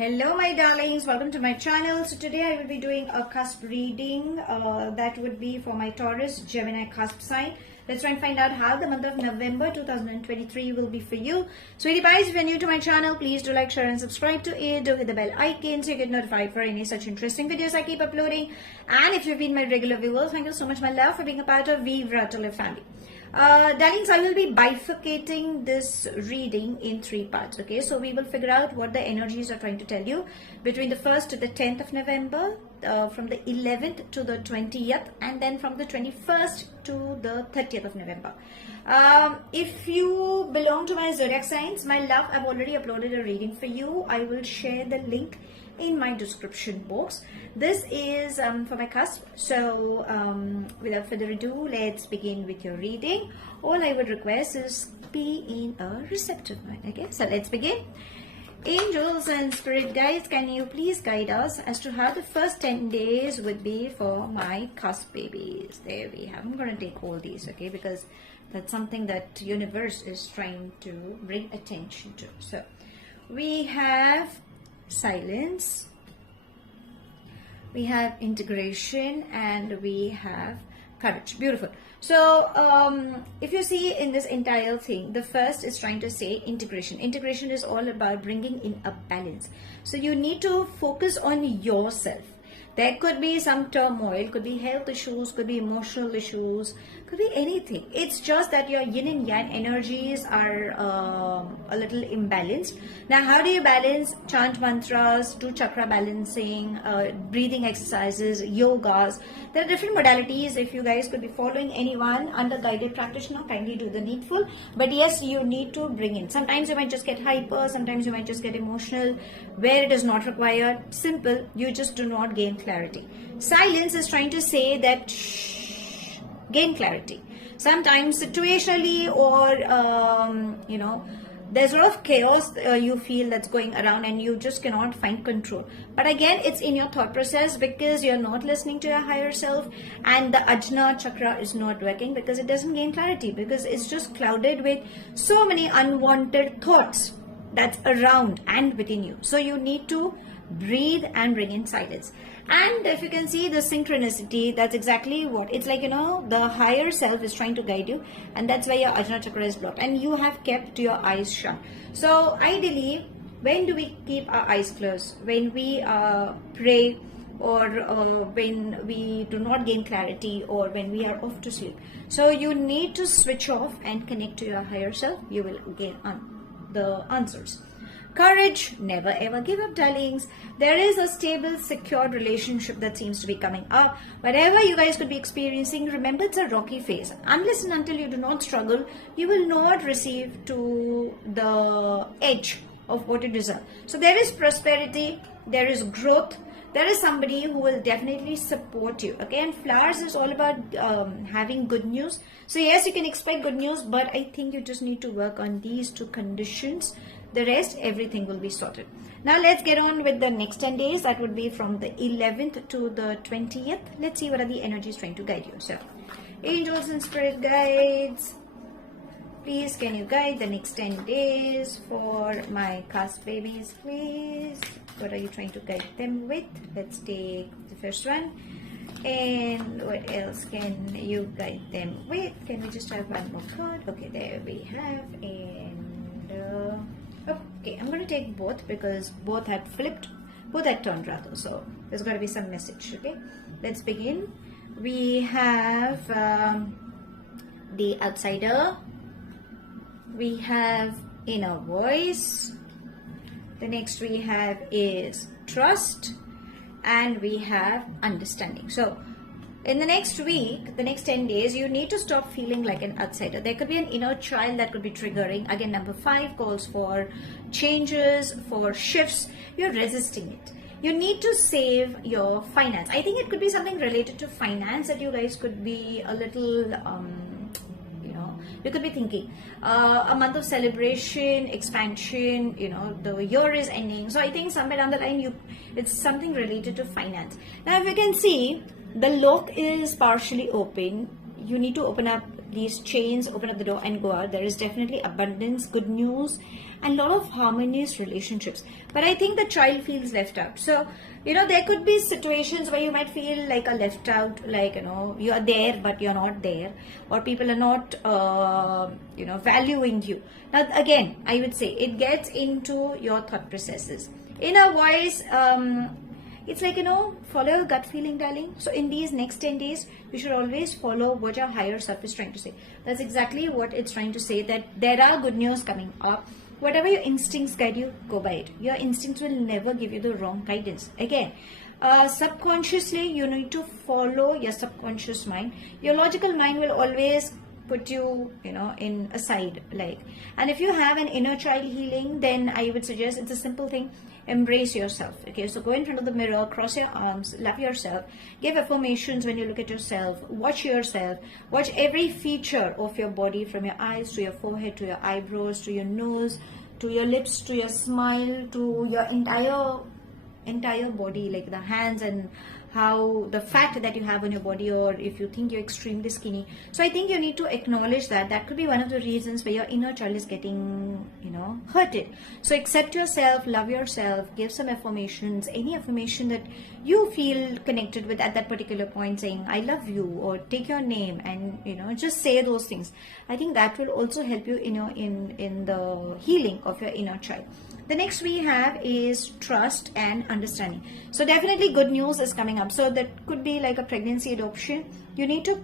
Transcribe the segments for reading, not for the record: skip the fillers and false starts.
Hello my darlings, welcome to my channel. So today I will be doing a cusp reading that would be for my Taurus, Gemini cusp sign. Let's try and find out how the month of November 2023 will be for you. Sweetie pies, if you're new to my channel, please do like, share and subscribe to it. Do hit the bell icon so you get notified for any such interesting videos I keep uploading. And if you've been my regular viewers, thank you so much my love for being a part of Zen Virtue family. Darlings, I will be bifurcating this reading in three parts. Okay, so we will figure out what the energies are trying to tell you between the 1st to the 10th of November, from the 11th to the 20th, and then from the 21st to the 30th of November. If you belong to my zodiac signs, my love, I've already uploaded a reading for you. I will share the link in my description box. This is for my cusp. So without further ado, let's begin with your reading. All I would request is be in a receptive mind. Okay, so let's begin. Angels and spirit guides, can you please guide us as to how the first 10 days would be for my cusp babies? There we have. I'm going to take all these, okay, because that's something that universe is trying to bring attention to. So we have silence, we have integration, and we have courage. Beautiful. So if you see in this entire thing, the first is trying to say integration. Integration is all about bringing in a balance. So you need to focus on yourself. There could be some turmoil, could be health issues, could be emotional issues, could be anything. It's just that your yin and yang energies are a little imbalanced. Now, how do you balance? Chant mantras, do chakra balancing, breathing exercises, yogas. There are different modalities. If you guys could be following anyone under guided practitioner, kindly do the needful. But yes, you need to bring in. Sometimes you might just get hyper, sometimes you might just get emotional. Where it is not required, simple, you just do not gain clarity. Silence is trying to say that gain clarity. Sometimes situationally or there's a lot of chaos you feel that's going around and you just cannot find control. But again, it's in your thought process because you're not listening to your higher self, and the Ajna chakra is not working because it doesn't gain clarity, because it's just clouded with so many unwanted thoughts that's around and within you. So you need to breathe and bring in silence. And if you can see the synchronicity, that's exactly what it's like. The higher self is trying to guide you, and that's why your Ajna chakra is blocked and you have kept your eyes shut. So ideally, when do we keep our eyes closed? When we pray, or when we do not gain clarity, or when we are off to sleep. So you need to switch off and connect to your higher self. You will gain the answers. Courage, never ever give up, darlings. There is a stable, secured relationship that seems to be coming up. Whatever you guys could be experiencing, remember it's a rocky phase. Unless and until you do not struggle, you will not receive to the edge of what you deserve. So there is prosperity, there is growth, there is somebody who will definitely support you. Okay, and flowers is all about having good news. So yes, you can expect good news, but I think you just need to work on these two conditions. The rest, everything will be sorted. Now let's get on with the next 10 days. That would be from the 11th to the 20th. Let's see what are the energies trying to guide you. So, angels and spirit guides, please can you guide the next 10 days for my cusp babies, please? What are you trying to guide them with? Let's take the first one. And what else can you guide them with? Can we just have one more card? Okay, there we have. And okay, I'm going to take both because both had flipped, both had turned rather. So there's got to be some message. Okay, let's begin. We have the outsider. We have inner voice. The next we have is trust, and we have understanding. So in the next week, the next 10 days, you need to stop feeling like an outsider. There could be an inner child that could be triggering. Again, number 5 calls for changes, for shifts. You're resisting it. You need to save your finance. I think it could be something related to finance that you guys could be a little you could be thinking a month of celebration, expansion, the year is ending. So I think somewhere down the line it's something related to finance. Now if you can see, the lock is partially open. You need to open up these chains, open up the door and go out. There is definitely abundance, good news, and a lot of harmonious relationships. But I think the child feels left out. So, there could be situations where you might feel like a left out, like, you are there, but you're not there, or people are not, valuing you. Now, again, I would say it gets into your thought processes. Inner voice, it's like, follow your gut feeling, darling. So in these next 10 days, you should always follow what your higher self is trying to say. That's exactly what it's trying to say, that there are good news coming up. Whatever your instincts guide you, go by it. Your instincts will never give you the wrong guidance. Again, subconsciously, you need to follow your subconscious mind. Your logical mind will always put you, in a side, like. And if you have an inner child healing, then I would suggest it's a simple thing. Embrace yourself. Okay, so go in front of the mirror, cross your arms, love yourself, give affirmations when you look at yourself, watch every feature of your body, from your eyes to your forehead to your eyebrows to your nose to your lips to your smile to your entire body, like the hands and how the fat that you have on your body, or if you think you're extremely skinny. So I think you need to acknowledge that could be one of the reasons where your inner child is getting hurted. So accept yourself, love yourself, give some affirmations, any affirmation that you feel connected with at that particular point, saying I love you, or take your name, and just say those things. I think that will also help you in the healing of your inner child. The next we have is trust and understanding. So definitely good news is coming up. So that could be like a pregnancy, adoption. You need to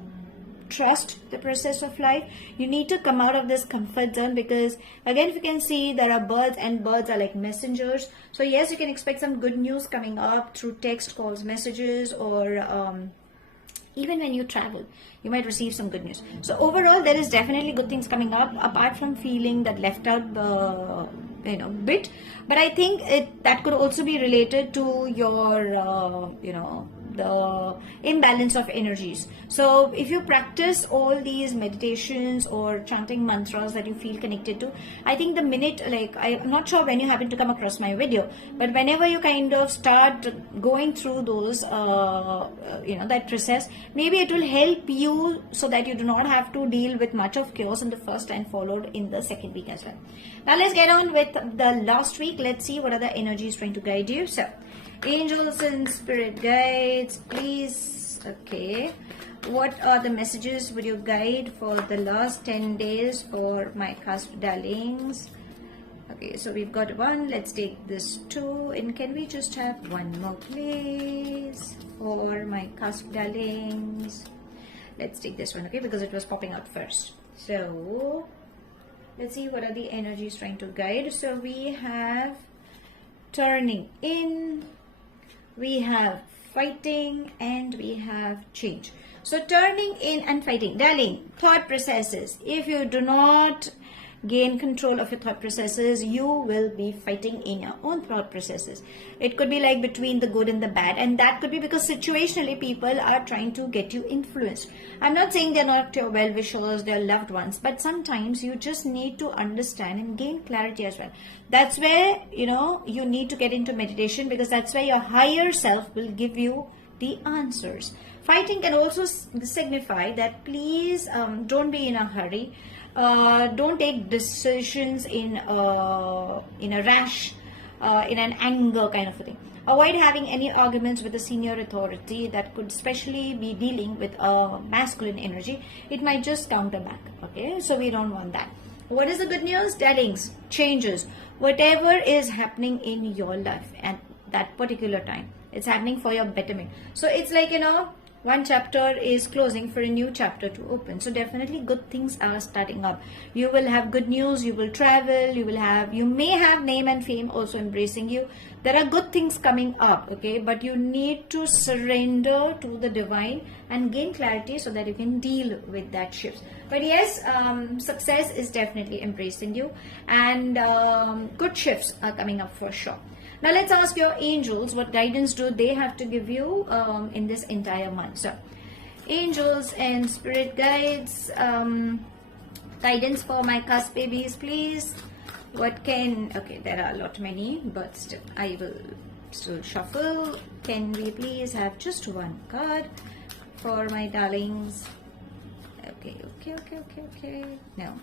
trust the process of life. You need to come out of this comfort zone, because again, if you can see, there are birds, and birds are like messengers. So yes, you can expect some good news coming up through text, calls, messages, or even when you travel, you might receive some good news. So overall, there is definitely good things coming up, apart from feeling that left out bit. But I think that could also be related to your the imbalance of energies. So if you practice all these meditations or chanting mantras that you feel connected to, I think the minute, like, I'm not sure when you happen to come across my video, but whenever you kind of start going through those that process, maybe it will help you so that you do not have to deal with much of chaos in the first and followed in the second week as well. Now let's get on with the last week. Let's see what are the energies trying to guide you. So angels and spirit guides, please. Okay, what are the messages would you guide for the last 10 days for my Cusp darlings? Okay, so we've got one. Let's take this two, and can we just have one more, please, for my Cusp darlings? Let's take this one, okay, because it was popping out first. So let's see what are the energies trying to guide. So we have turning in, we have fighting, and we have change. So turning in and fighting, darling, thought processes. If you do not gain control of your thought processes, you will be fighting in your own thought processes. It could be like between the good and the bad, and that could be because situationally people are trying to get you influenced. I'm not saying they're not your well-wishers, they're loved ones, but sometimes you just need to understand and gain clarity as well. That's where you need to get into meditation, because that's where your higher self will give you the answers. Fighting can also signify that please don't be in a hurry. Don't take decisions in a rash, in an anger kind of a thing. Avoid having any arguments with a senior authority that could especially be dealing with a masculine energy. It might just counter back. Okay, so we don't want that. What is the good news? Darlings, changes. Whatever is happening in your life at that particular time, it's happening for your betterment. So it's like, one chapter is closing for a new chapter to open. So definitely good things are starting up. You will have good news, you will travel, you may have name and fame also embracing you. There are good things coming up, okay, but you need to surrender to the divine and gain clarity so that you can deal with that shifts. But yes, success is definitely embracing you, and good shifts are coming up for sure. Now let's ask your angels, what guidance do they have to give you in this entire month? So angels and spirit guides, guidance for my Cusp babies, please. Okay, there are a lot many, but still I will still shuffle. Can we please have just one card for my darlings? Okay. No.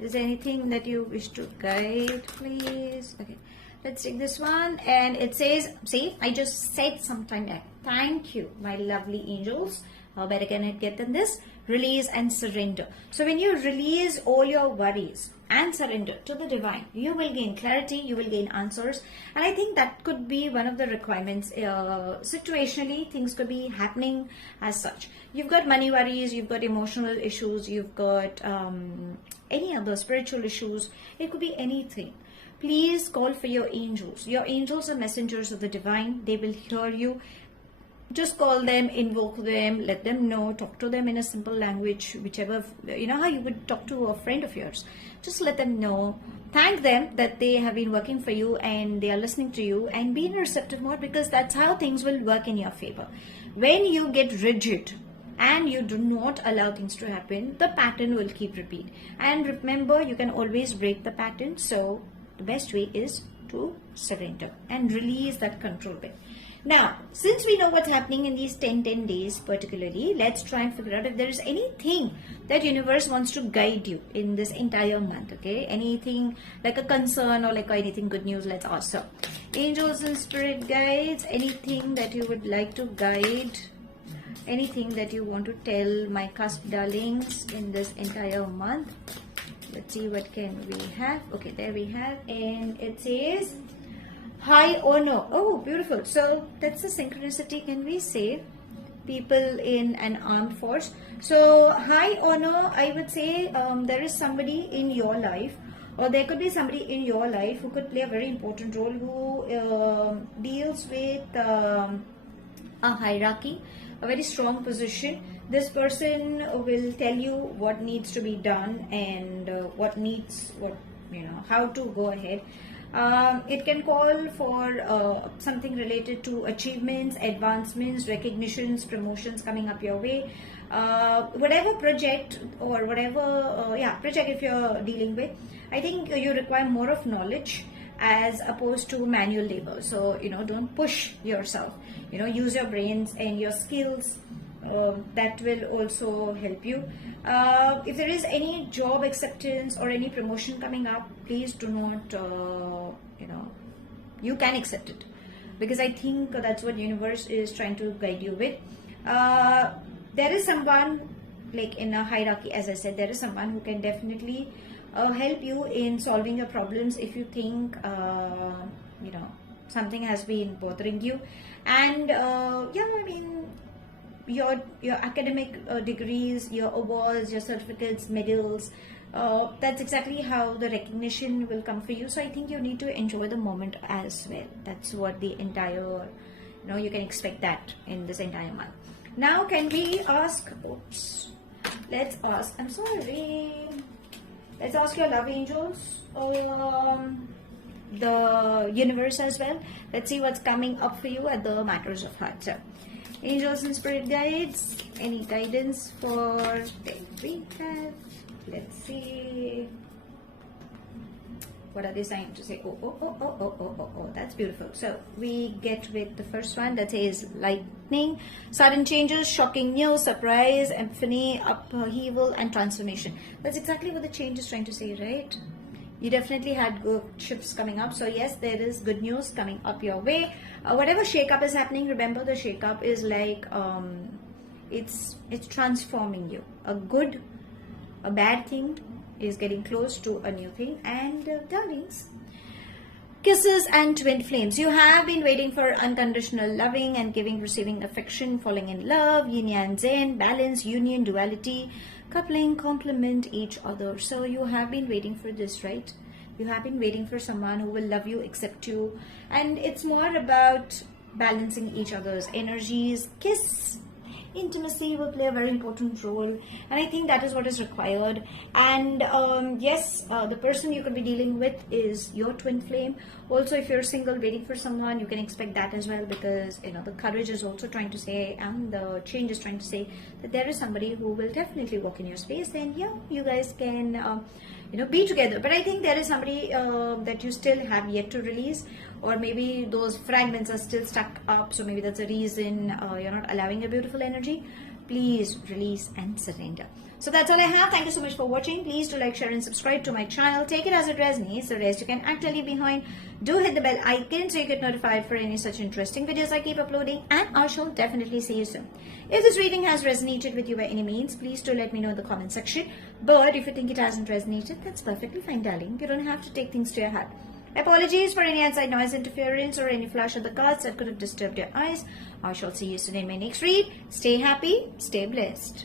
Is there anything that you wish to guide, please? Okay. Let's take this one. And it says, see, I just said sometime back. Thank you, my lovely angels. How better can it get than this? Release and surrender. So when you release all your worries and surrender to the divine, you will gain clarity, you will gain answers. And I think that could be one of the requirements. Situationally, things could be happening as such. You've got money worries, you've got emotional issues, you've got any other spiritual issues. It could be anything. Please call for your angels. Your angels are messengers of the divine. They will hear you. Just call them, invoke them, let them know, talk to them in a simple language, whichever, you know how you would talk to a friend of yours. Just let them know. Thank them that they have been working for you and they are listening to you, and be in a receptive mode, because that's how things will work in your favor. When you get rigid and you do not allow things to happen, the pattern will keep repeating. And remember, you can always break the pattern. So the best way is to surrender and release that control bit. Now, since we know what's happening in these 10 days particularly, let's try and figure out if there is anything that universe wants to guide you in this entire month, okay? Anything like a concern or like anything good news, let's ask. So, angels and spirit guides, anything that you would like to guide, anything that you want to tell my cusp darlings in this entire month. Let's see what can we have. Okay, there we have, and it says high honor. Oh, beautiful. So that's a synchronicity, can we say? People in an armed force. So high honor, I would say there is somebody in your life, or there could be somebody in your life who could play a very important role, who deals with a hierarchy, a very strong position. This person will tell you what needs to be done and how to go ahead. It can call for something related to achievements, advancements, recognitions, promotions coming up your way. Whatever project or whatever project if you're dealing with, I think you require more of knowledge as opposed to manual labor. So, don't push yourself. Use your brains and your skills. That will also help you. If there is any job acceptance or any promotion coming up, please do not, you can accept it, because I think that's what universe is trying to guide you with. There is someone, like in a hierarchy, as I said, there is someone who can definitely help you in solving your problems if you think, something has been bothering you. And your academic degrees, your awards, your certificates, medals, that's exactly how the recognition will come for you. So I think you need to enjoy the moment as well. That's what the entire, you can expect that in this entire month. Now, can we ask, let's ask, I'm sorry, let's ask your love angels, the universe as well. Let's see what's coming up for you at the matters of heart. So, angels and spirit guides, any guidance for there we have. Let's see. What are they saying to say? Oh, that's beautiful. So we get with the first one that says lightning, sudden changes, shocking news, surprise, epiphany, upheaval, and transformation. That's exactly what the change is trying to say, right? You definitely had good shifts coming up. So yes, there is good news coming up your way. Whatever shake-up is happening, remember the shake-up is like, it's transforming you. A bad thing is getting close to a new thing. And darlings, kisses and twin flames. You have been waiting for unconditional loving and giving, receiving affection, falling in love, yin yang zen, balance, union, duality, coupling, complement each other. So you have been waiting for this, right? You have been waiting for someone who will love you, accept you, and it's more about balancing each other's energies. Kiss, intimacy will play a very important role, and I think that is what is required. And yes, the person you could be dealing with is your twin flame. Also, if you're single waiting for someone, you can expect that as well, because the courage is also trying to say, and the change is trying to say that there is somebody who will definitely walk in your space, and yeah, you guys can be together. But I think there is somebody that you still have yet to release, or maybe those fragments are still stuck up, so maybe that's the reason you're not allowing a beautiful energy. Please release and surrender. So that's all I have. Thank you so much for watching. Please do like, share and subscribe to my channel. Take it as it resonates. The rest you can actually behind. Do hit the bell icon so you get notified for any such interesting videos I keep uploading, and I shall definitely see you soon. If this reading has resonated with you by any means, please do let me know in the comment section. But if you think it hasn't resonated, that's perfectly fine, darling. You don't have to take things to your heart. Apologies for any outside noise interference or any flash of the cards that could have disturbed your eyes. I shall see you soon in my next read. Stay happy, stay blessed.